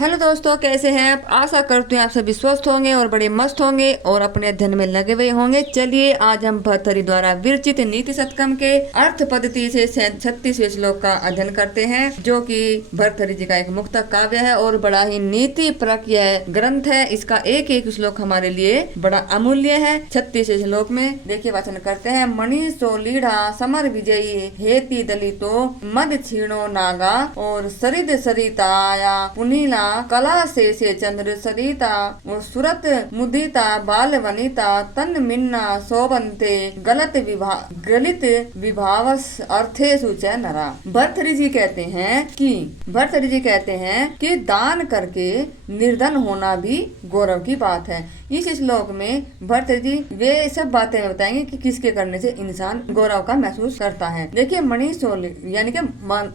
Hello दोस्तों, कैसे हैं आप। आशा करती हूँ आप सभी स्वस्थ होंगे और बड़े मस्त होंगे और अपने अध्ययन में लगे हुए होंगे। चलिए आज हम भर्तृहरि द्वारा विरचित नीति शतकम के अर्थ पद्धति से 36वें श्लोक का अध्ययन करते हैं, जो कि भर्तृहरि जी का एक मुक्तक काव्य है और बड़ा ही नीति परक यह ग्रंथ है। इसका एक एक श्लोक हमारे लिए बड़ा अमूल्य है। 36वें श्लोक में देखिए वाचन करते हैं। मणि सो लीढ़ा समर विजयी हेति दलितो मद छीणो नागा और सरिद सरिताया पुनीला कला से चंद्र सरिता और सुरत मुदिता बाल वनिता तन मिन्ना शोभन्ते गलित विभावस अर्थेषु च नरा। भर्तृहरि जी कहते हैं कि दान करके निर्धन होना भी गौरव की बात है। इस श्लोक में भर्तृहरि जी वे सब बातें बताएंगे कि किसके करने से इंसान गौरव का महसूस करता है। देखिए मणि सोली यानी कि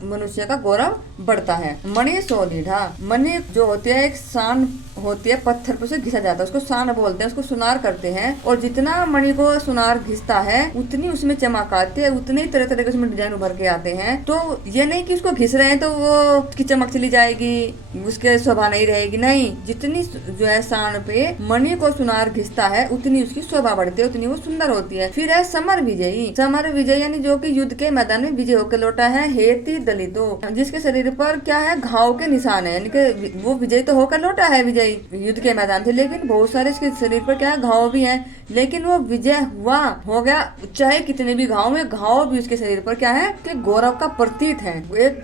मनुष्य का गौरव बढ़ता है। मणि सोलीढ़ा, मणि जो होती है एक सान होती है, पत्थर पर से घिसा जाता है, उसको सान बोलते हैं, उसको सुनार करते हैं। और जितना मणि को सुनार घिसता है उतनी उसमें चमक आती है, उतने ही तरह तरह के उसमें डिजाइन उभर के आते हैं। तो ये नहीं कि उसको घिस रहे हैं तो वो उसकी चमक चली जाएगी, उसके शोभा नहीं रहेगी। नहीं, जितनी जो है सान पे मणि को सुनार घिसता है उतनी उसकी शोभा बढ़ती है, उतनी वो सुंदर होती है। फिर है समर विजयी। समर विजय यानी जो कि युद्ध के मैदान में विजय होकर लौटा है। हेति दलितो, जिसके शरीर पर क्या है, घाव के निशान है, यानी कि वो विजय तो होकर लौटा है विजय युद्ध के मैदान से, लेकिन बहुत सारे इसके शरीर पर क्या है, घाव भी हैं, लेकिन वो विजय हो गया। चाहे कितने भी घाव में, घाव भी उसके शरीर पर क्या है कि गौरव का प्रतीक है,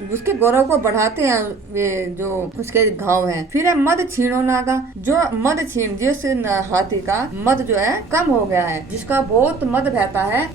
उसके गौरव को बढ़ाते हैं वे जो उसके घाव हैं। फिर है मद छीणो नागा, जो मद छीण जिस हाथी का मद जो है कम हो गया है, जिसका बहुत मद बहता है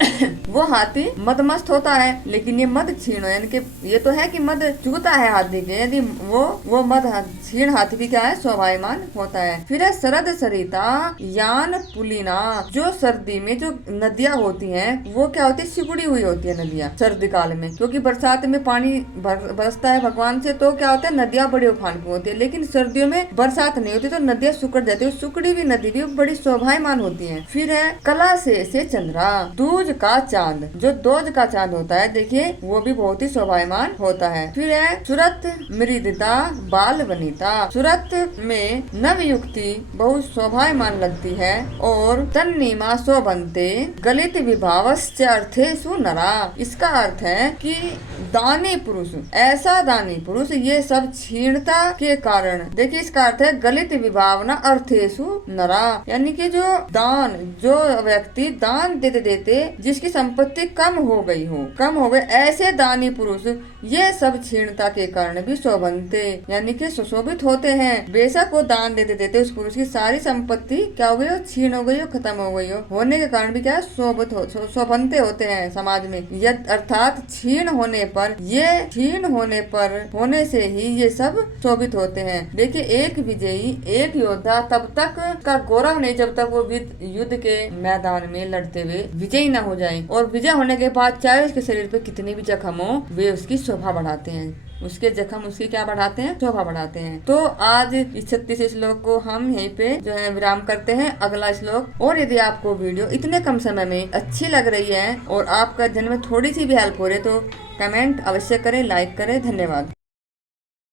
वो हाथी मदमस्त होता है। लेकिन ये मद छीणो यानी कि ये तो है कि मद चुगता है हाथी के, यदि वो मद छीण हाथी भी क्या है, स्वाभाविक होता है। फिर है शरद सरिता यान पुलिना, जो सर्दी में जो नदियां होती हैं वो क्या होती है, सिकुड़ी हुई होती है नदियां सर्दी काल में, क्योंकि बरसात में पानी बरसता है भगवान से, तो क्या होता है नदियां बड़ी उफान की होती है। लेकिन सर्दियों में बरसात नहीं होती तो नदियां सुकड़ जाती है, सुकड़ी हुई नदी भी बड़ी शोभायमान होती है। फिर है कला से चंद्रा, दूज का चांद, जो दोज का चांद होता है देखिए वो भी बहुत ही शोभायमान होता है। फिर है सुरत मृदिता बाल वनिता, सुरत में नवयुक्ति बहुत शोभायमान लगती है और तन्नीमा शोभन्ते गलित विभावश्च अर्थेषु नरा। इसका अर्थ है कि दानी पुरुष, ऐसा दानी पुरुष, ये सब क्षीणता के कारण, देखिए इसका अर्थ है गलित विभावना अर्थेषु नरा, यानी कि जो व्यक्ति दान देते देते जिसकी संपत्ति कम हो गई, ऐसे दानी पुरुष ये सब क्षीणता के कारण भी शोभन्ते यानी कि सुशोभित होते हैं। बेशक वो दान देते देते उस पुरुष की सारी संपत्ति क्या हो गई हो, छीन हो गई हो, खत्म हो गई हो, होने के कारण भी क्या शोभनते होते हैं समाज में। यद अर्थात छीन होने से ही ये सब शोभित होते हैं। देखिए एक विजयी, एक योद्धा तब तक का गौरव नहीं जब तक वो युद्ध के मैदान में लड़ते हुए विजयी न हो जाए, और विजय होने के बाद चाहे उसके शरीर पे कितने भी जख्म हो वे उसकी शोभा बढ़ाते हैं, उसके जख्म उसकी क्या बढ़ाते हैं, शोभा बढ़ाते हैं। तो आज इस 36 श्लोक को हम यहीं पे जो है विराम करते हैं। अगला श्लोक, और यदि आपको वीडियो इतने कम समय में अच्छी लग रही है और आपका अध्ययन में थोड़ी सी भी हेल्प हो रही है तो कमेंट अवश्य करें, लाइक करें। धन्यवाद।